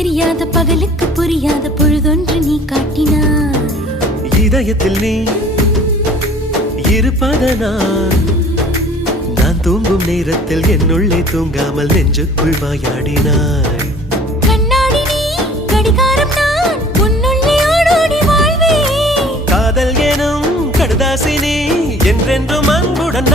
தெரியாத பகலுக்கு புரியாத பொழுதொன்று நீ காட்டினாய். இதயத்தில் நீ இருப்பதனால் நான் தூங்கும் நேரத்தில் என்னுள்ளே தூங்காமல் நெஞ்சுக்குள் வாயாடினாய். கண்ணாடி நீ கடிகாரம் நான் உன்னுள்ளே ஓடோடி வாழ்வே. காதல் எனும் கடுதாசி நீ என்றென்றும் அன்புடன்